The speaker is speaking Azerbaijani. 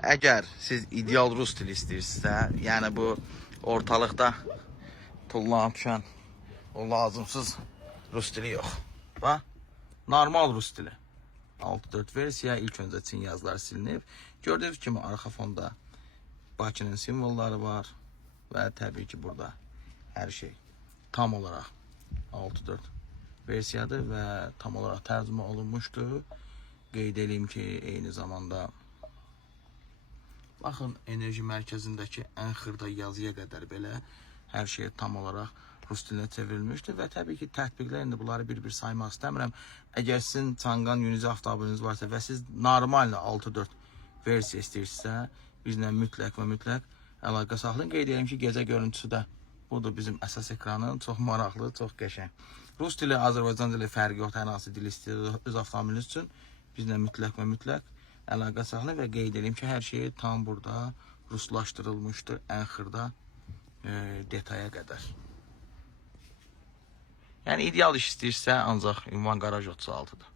Əgər siz ideal rus dili istəyirsinizsə, yəni bu ortalıqda tullanıb düşən o lazımsız rus dili yox. Bax, normal rus dili. 6.4 versiya, ilk öncə Çin yazıları silinib. Gördüyünüz kimi arxa fonda Bakının simvolları var və təbii ki burada hər şey tam olaraq 6.4 versiyadır və tam olaraq tərcümə olunmuşdur. Qeyd edeyim ki, eyni zamanda baxın, enerji mərkəzindəki ən xırda yazıya qədər belə hər şey tam olaraq rus dilinə çevrilmişdir və təbii ki, tətbiqlər, indi bunları bir-bir saymaq istəmirəm. Əgər sizin Çanqan Unizi avtomobiliniz varsa və siz normal 6.4 versiya istəyirsinizsə, bizlə mütləq və mütləq əlaqə saxlayın. Qeyd edirəm ki, gecə görüntüsü də budur bizim əsas ekranın. Çox maraqlı, çox qəşəng. Rus dili, Azərbaycan dili fərqi yoxdur, hər hansı dil istəyir öz avtomobiliniz üçün. Bizlə mütləq və mütləq əlaqə saxlayın və qeyd edirəm ki, hər şey tam burada ruslaşdırılmışdır, ən xırda detaya qədər. Yəni ideal iş istəyirsə, ancaq ünvan Garaj 36-dır.